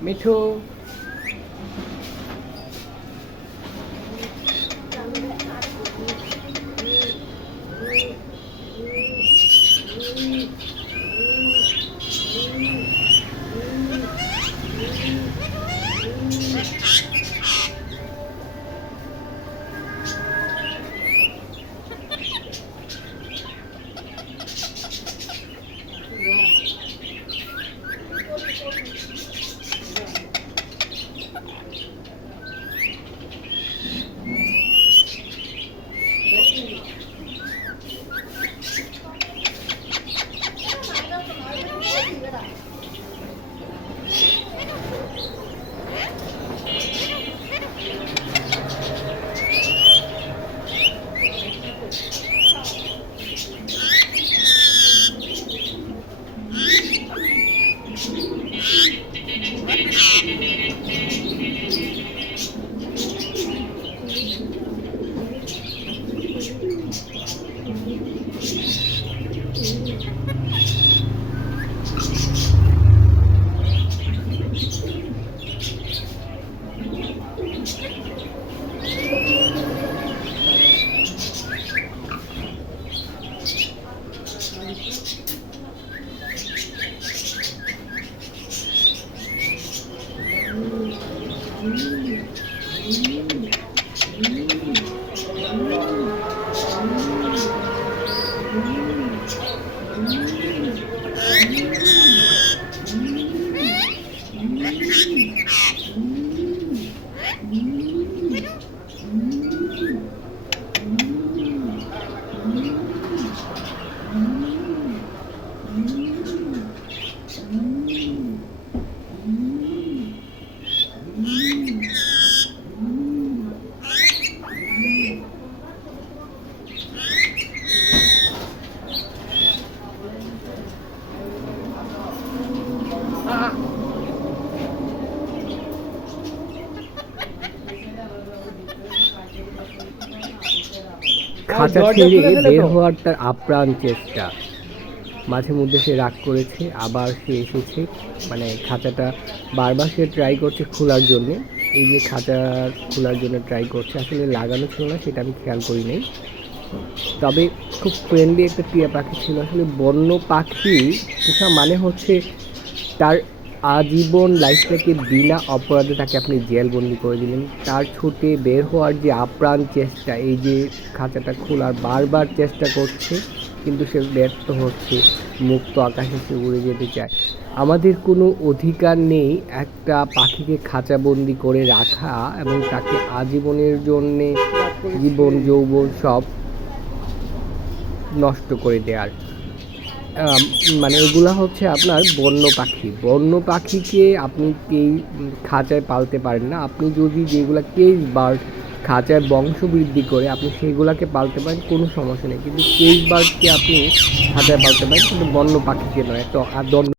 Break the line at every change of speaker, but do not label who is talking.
Mithu Mm-hmm.
খাঁচা
দরজা
ছেড়ে
খুলে ফেলে
বের
তো?
হওয়ার তার আপ্রাণ চেষ্টা মাঝে মধ্যে সে রাগ করেছে, আবার সে এসেছে। মানে খাঁচাটা বারবার সে ট্রাই করছে খোলার জন্য। এই যে খাঁচা খোলার জন্য ট্রাই করছে, আসলে লাগানো ছিল না, সেটা আমি খেয়াল করি নাই। তবে খুব ফ্রেন্ডলি একটা টিয়া পাখি ছিল। আসলে বন্য পাখি, পোষা মানে হচ্ছে তার আজীবন লাইফটাকে বিনা অপরাধে তাকে আপনি জেলবন্দি করে দিলেন। তার ছুটে বের হওয়ার যে আপ্রাণ চেষ্টা, এই যে খাঁচাটা খোলার বারবার চেষ্টা করছে কিন্তু সে ব্যর্থ হচ্ছে, মুক্ত আকাশে সে উড়ে যেতে চায়। আমাদের কোনো অধিকার নেই একটা পাখিকে খাঁচাবন্দি করে রাখা এবং তাকে আজীবনের জন্যে জীবন, যৌবন সব নষ্ট করে দেওয়ার মানে এগুলা হচ্ছে আপনার বন্য পাখি। বন্য পাখিকে আপনি কেই খাঁচায় পালতে পারেন না। আপনি যদি যেগুলা কেজ বার্ড খাঁচায় বংশ বৃদ্ধি করে আপনি সেইগুলাকে পালতে পারেন, কোনো সমস্যা নেই। কিন্তু কেজ বার্ডকে আপনি খাঁচায় পালতে পারেন? কিন্তু বন্য পাখিকে নয় একটা